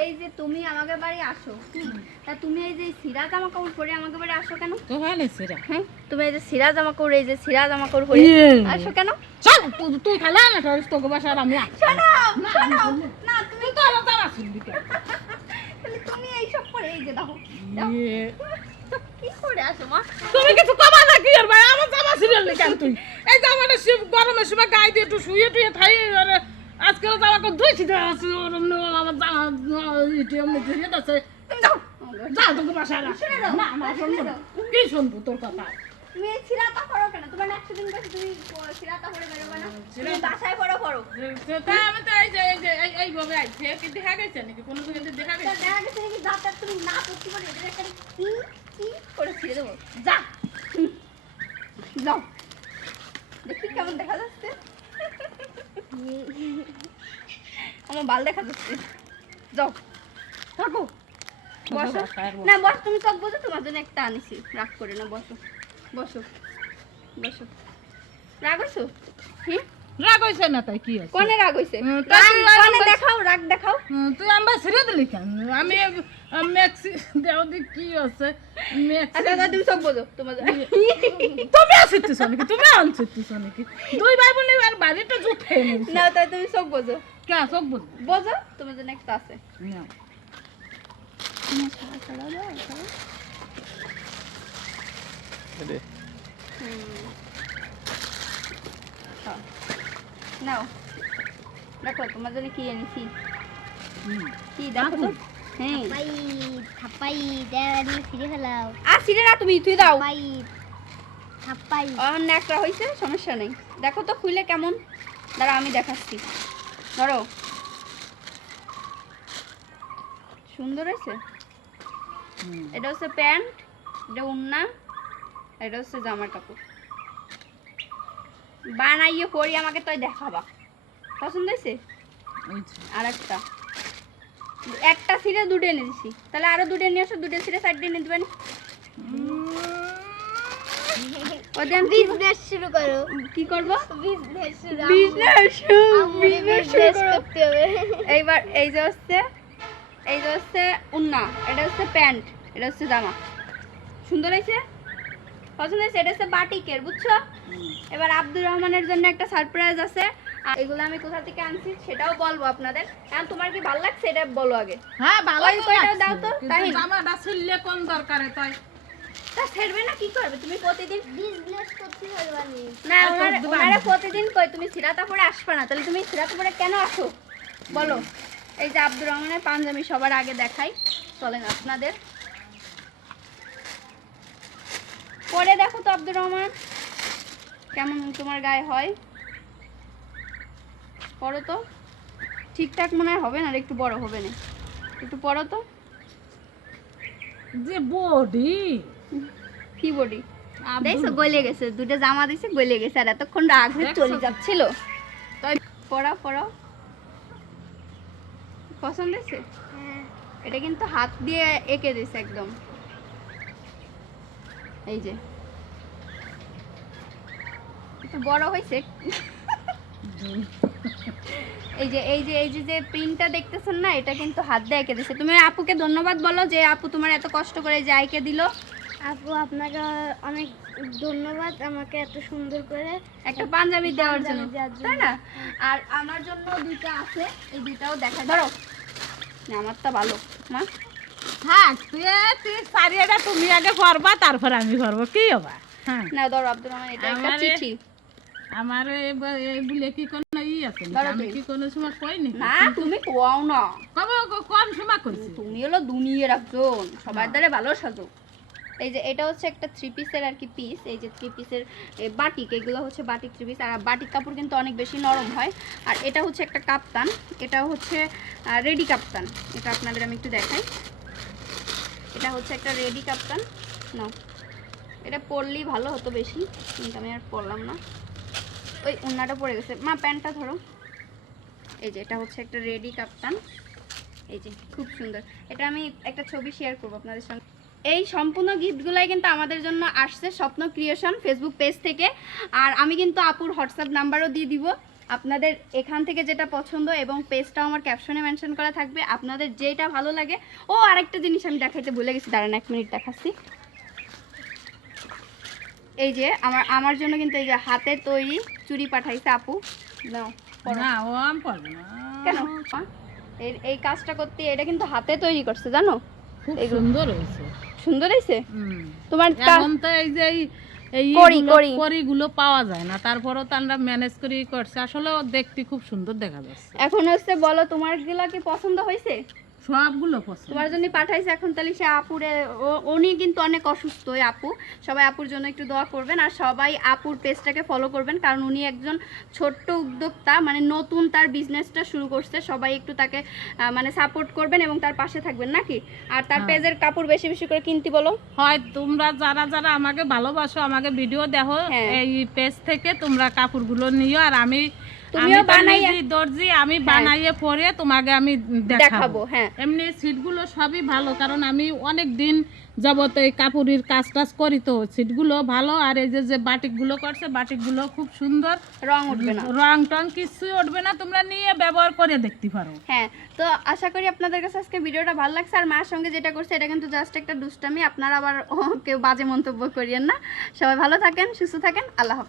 এই যে তুমি আমাকে বাড়ি আসো তা তুমি এই যে সিরা জামা কাপড় পরে আমাকে বাড়ি আসো কেন তো ভালো সেরা হ্যাঁ তুমি এই যে সিরা জামা কাপড় এই যে সিরা জামা কাপড় পরে ইয়ে। আসো কেন চল তুই তুই খালা না তোর তোকে বাসার আমি আসি। শোনো শোনো না তুমি তো আমার জামা ছিলি? তাহলে তুমি এইসব পরে এই যে দাও। ইয়ে। কি করে আসো মা তুমি কিছু কমা না কি আর ভাই আমার জামা ছিলেন কেন তুই এই জামাটা গরমের সময় গায়ে দিয়ে একটু শুয়ে টুয়ে থাই আর আজকাল জামা কো ধুইছি আছে আমার জামা ইটি এমনি ধুয়ে আছে যাও যা তোকে বাসায় রাখ। না আমার শুনব কি শুনব তোর কথা? তুমি এই সিরাতা কেন? তোমার একশো দিন কাছে তুমি প- সিরাতা বেরোবে না? তুমি বাসায় পরো পরো তা আমি তো এই যে এই যে এই- এইভাবে আইছি। কি দেখা গেছে নাকি? কোনো জায়গাতে দেখা গেছে? দেখা গেছে নাকি? দাঁতটা তুমি না পড়তে পারো এটা একটা কি কি করে ছিঁড়ে দেবো? যা। যাও। দেখি কেমন দেখা যাচ্ছে। আমার বাল দেখা যাচ্ছে। যাও। থাকো। বসো। না বস তুমি চক বসো তোমার জন্য একটা আনিছি। রাগ করে না বসো। বসো। বসো। রাগ হইছো হুম? রাগ হয়েছে না তাই কি আছে কোনে রাগ হইছে? কোনে দেখাও রাগ দেখাও। তুই আমার ছেড়ে দিলি কেন? আমি ম্যাক্সি দেও দি কি আছে ম্যাক্সি আচ্ছা আচ্ছা, তুমি সব বোঝো তোমার তুমি আসিস নাকি? তুমি আনছিস নাকি? দুই ভাই বোন আর বাড়িটা জুত না তাই তুমি সব বোঝো। কে সব বুঝ? বোঝো তোমার জন্য একটা আছে। না। হুম। নাও। দেখো তোমার জন্য কি এনেছি? কি দেখো তো। হ্যাঁ। ফিরে ফেলাও আর না তুমি তুই দাও। একটা হয়েছে সমস্যা নেই। দেখো তো খুলে কেমন। দাঁড়া আমি দেখাচ্ছি। ধরো। সুন্দর হয়েছে? এটা হচ্ছে প্যান্ট এটা উন্না এটা হচ্ছে জামার কাপড় বানাইয়ে পরি আমাকে তাই দেখাবা। পছন্দ হয়েছে? আর একটা একটা সিরে দুটো এনে দিছি। তাহলে আরও দুটো নিয়ে আসো দুটো সিরে সাইড দিয়ে এনে দিবেন ওদের বিজনেস শুরু করো। কি করব? বিজনেস শুরু। বিজনেস বিজনেস বিজনেস করতে হবে। এইবার এই যে হচ্ছে এই যে হচ্ছে উন্না এটা হচ্ছে প্যান্ট এটা হচ্ছে জামা। সুন্দর হয়েছে? পছন্দ হয়েছে? এটা হচ্ছে বাটিকের বুঝছ? এবার আব্দুর রহমানের জন্য একটা সারপ্রাইজ আছে। এগুলো আমি কোথা থেকে আনছি সেটাও বলব আপনাদের। এখন তোমার কি ভালো লাগছে এটা বলো আগে? হ্যাঁ ভালো ওই কয়টা দাও তো, তাই? জামাটা ছিললে কোন দরকারে তাই? তা ছেড়বে না কি করবে? তুমি প্রতিদিন বিজনেস করতে পারবানি না ওনারা ওনারা প্রতিদিন কই তুমি সিরাতা পরে আসবে না। তাহলে তুমি সিরাতা পরে কেন আসো? বলো। এই যে আব্দুর রহমানের পাঞ্জাবি সবার আগে দেখাই। চলেন আপনাদের। পরে দেখো তো আব্দুর রহমান। কেমন তোমার গায়ে হয়? পরো তো। ঠিকঠাক মনে হয় হবে না? একটু বড় হবে না? একটু পরো তো। যে বডি। কি বডি? দেখছ গলে গেছে। দুটো জামা দিছে গলে গেছে। আর এতক্ষণ রাগ হয়ে চলে যাচ্ছিল। তাই পড়াও পড়াও। পছন্দ হয়েছে? হ্যাঁ। এটা কিন্তু হাত দিয়ে এঁকে দিছে একদম। এই যে। একটু বড় হয়েছে। এই যে এই যে এই যে যে প্রিন্টটা দেখতেছেন না এটা কিন্তু হাত দিয়ে এঁকে দিছে। তুমি আপুকে ধন্যবাদ বলো যে আপু তোমার এত কষ্ট করে যে দিল। আপু আপনাকে অনেক ধন্যবাদ আমাকে এত সুন্দর করে একটা পাঞ্জাবি দেওয়ার জন্য। তাই না? আর আমার জন্য দুইটা আছে এই দুইটাও দেখা ধরো। আমারটা ভালো। মা? থাক তুই তুই সারিয়াটা তুমি আগে করবা তারপর আমি করব। কি হবা? হ্যাঁ। না ধরো আব্দুর রহমান এটা একটা চিঠি। আমার এই বলে কি কোনো ই আছে ধরো আমি কি কোনো সময় কইনি না? তুমি কোয়াও না। কবে কোন সময় কইছি? তুমি হলো দুনিয়ার একজন সবার দ্বারা ভালো সাজো। এই যে এটা হচ্ছে একটা থ্রি পিসের আর কি পিস এই যে থ্রি পিসের বাটিক এগুলো হচ্ছে বাটিক থ্রি পিস আর বাটিক কাপড় কিন্তু অনেক বেশি নরম হয়। আর এটা হচ্ছে একটা কাপ্তান এটা হচ্ছে রেডি কাপ্তান এটা আপনাদের আমি একটু দেখাই। এটা হচ্ছে একটা রেডি কাপ্তান না এটা পরলেই ভালো হতো বেশি কিন্তু আমি আর পরলাম না। ওই উন্নাটা পড়ে গেছে। মা, প্যান্টটা ধরো। এই যে, এটা হচ্ছে একটা রেডি কাপ্তান। এই যে, খুব সুন্দর। এটা আমি একটা ছবি শেয়ার করব আপনাদের সঙ্গে। এই সম্পূর্ণ গিফটগুলাই কিন্তু আমাদের জন্য আসছে স্বপ্ন ক্রিয়েশন ফেসবুক পেজ থেকে। আর আমি কিন্তু আপুর হোয়াটসঅ্যাপ নাম্বারও দিয়ে দিব। আপনাদের এখান থেকে যেটা পছন্দ এবং পেজটাও আমার ক্যাপশনে মেনশন করা থাকবে। আপনাদের যেটা ভালো লাগে। ও, আরেকটা জিনিস আমি দেখাইতে ভুলে গেছি। দাঁড়ান, এক মিনিট দেখাচ্ছি। এই যে আমার আমার জন্য কিন্তু এই যে হাতে তৈরি চুড়ি পাঠাইছে আপু। নাও। না ও আম পারবে না। কেন? এই এই কাজটা করতে এটা কিন্তু হাতে তৈরি করছে জানো? খুব সুন্দর হয়েছে। সুন্দর হয়েছে? তোমার এখন তো এই যে এই-। করিগুলো পাওয়া যায় না তারপরেও তো আমরা ম্যানেজ করে করছে। আসলে দেখতে খুব সুন্দর দেখা যাচ্ছে। এখন হচ্ছে বলো তোমারগুলা কি পছন্দ হয়েছে? সবগুলো তোমার জন্য পাঠাইছে এখন তাহলে সে আপুরে উনি কিন্তু অনেক অসুস্থ ওই আপু। সবাই আপুর জন্য একটু দোয়া করবেন আর সবাই আপুর পেজটাকে ফলো করবেন কারণ উনি একজন ছোট্ট উদ্যোক্তা মানে নতুন তার বিজনেসটা শুরু করছে। সবাই একটু তাকে মানে সাপোর্ট করবেন এবং তার পাশে থাকবেন নাকি? আর তার হ্যাঁ। পেজের কাপড় বেশি বেশি করে কিনতে বলো। হয় তোমরা যারা যারা আমাকে ভালোবাসো আমাকে ভিডিও দেখো হ্যাঁ। এই পেজ থেকে তোমরা কাপড়গুলো নিও। আর আমি তুমিও বানাইয়া- দর্জি আমি হ্যাঁ। বানাইয়ে পরে তোমাকে আমি দেখাবো। হ্যাঁ। এমনি সিটগুলো সবই ভালো কারণ আমি অনেক দিন যাবত এই কাপড়ের কাজ টাজ করি তো সিটগুলো ভালো। আর এই যে যে বাটিকগুলো করছে বাটিকগুলো খুব সুন্দর। রং উঠবে না। রং টং কিছুই উঠবে না তোমরা নিয়ে ব্যবহার করে দেখতে পারো। হ্যাঁ তো আশা করি আপনাদের কাছে আজকে ভিডিওটা ভালো লাগছে। আর মার সঙ্গে যেটা করছে এটা কিন্তু জাস্ট একটা দুষ্টামি। আপনারা আবার কেউ বাজে মন্তব্য করিয়েন না। সবাই ভালো থাকেন সুস্থ থাকেন। আল্লাহ